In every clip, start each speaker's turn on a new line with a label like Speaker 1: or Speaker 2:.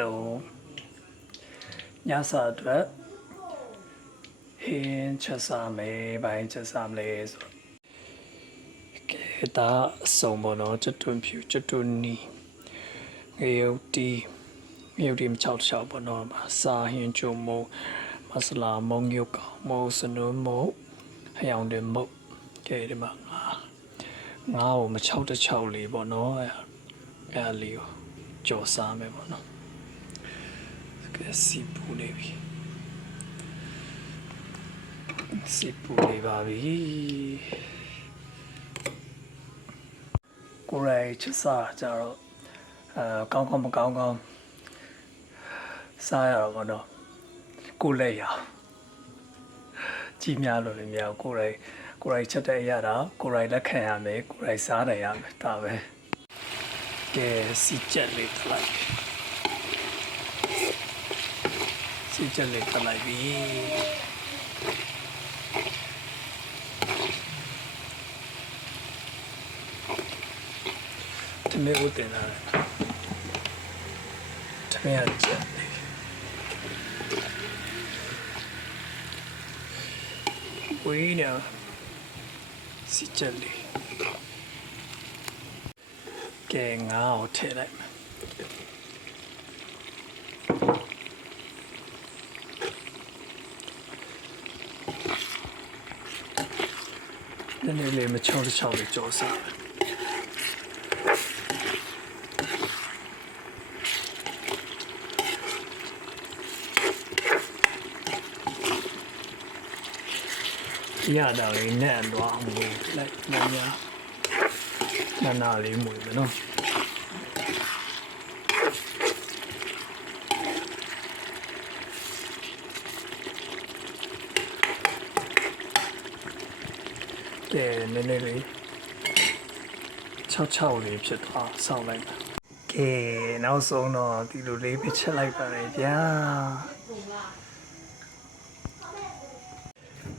Speaker 1: လုံးညစာအတွက်ဟင်းချက်စားမယ်ဘိုင်းချက်စားမလဲဆိုတော့ကဲဒါအစုံပေါ့နော်ကျွတ်တွန်ဖြူကျွတ်တွန်နီငရုတ်တီငရုတ်တီမချောက်တစ်ချောက်ပေါ့နော်စာဟင်းချုံမုံမဆလာမုံညုတ်ကောင်မုံစနုံမုံဟယောင်တယ်မုံကဲဒီမှာငါငါ့ကိုမချောက်တစ်ချောက်လေးပေါ့နော်အဲ့အဲ့ဒါလေးကိုကြော်စားမယ်ပေါ့နော် ကဲစီပူနေပြီစီပူနေပါပြီကိုယ်ရိုက်ချစ်စားကြတော့အဲကောင်းကောင်းမကောင်းကောင်းစားရတော့ဘောနော်ကိုယ်လက်ရအောင်ကြီးများလို့လည်းမရဘူးကိုယ်ရိုက်ကိုယ်ရိုက်ချက်တဲ့အရာတော့ကိုယ်ရိုက်လက်ခံရမယ်ကိုယ်ရိုက်စားတယ်ရမယ်ဒါပဲကဲစီချက်လေးထလိုက် စီချက်လေးထလိုက်ပြီတမင်ဦးတင်လာတယ်တမင်ကချက်လေးဝေးနေစီချက်လေးကဲငါ့ကိုထည့်လိုက်မယ် နည်းနည်းလေးမချောချောလေးကြောစားရတာလေးနဲ့တော့အောင်လို့လိုက်ညညာနာနာလေးမွေမယ်နော် ကဲနည်းနည်းလေး6-6လေးဖြစ်သွားဆောင်းလိုက်ပါကဲနောက်ဆုံးတော့ဒီလိုလေးပြချက်လိုက်ပါလေဗျာ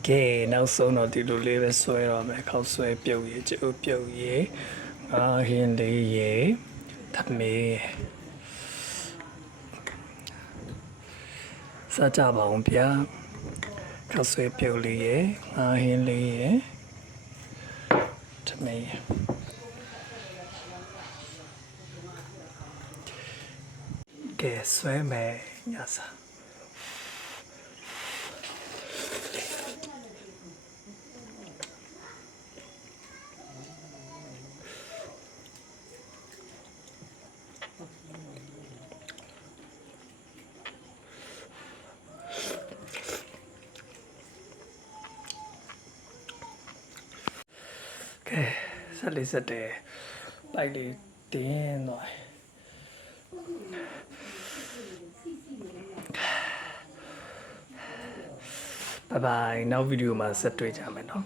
Speaker 1: ကဲနောက်ဆုံးတော့ဒီလိုလေးပဲဆွဲတော့မယ်ခောက်ဆွဲပြုတ်ရေကျုပ်ပြုတ်ရေငါဟင်းလေးရေသမေးစားကြပါအောင်ဗျာခောက်ဆွဲပြုတ်လေးရေငါဟင်းလေးရေ သမေးကဲဆွဲမယ်ညစာ ကဲဆက်လေးဆက်တယ်ပိုက်လေးတင်းသွားဘိုင်ဘိုင်နောက်ဗီဒီယိုမှာဆက်တွေ့ကြမယ်နော်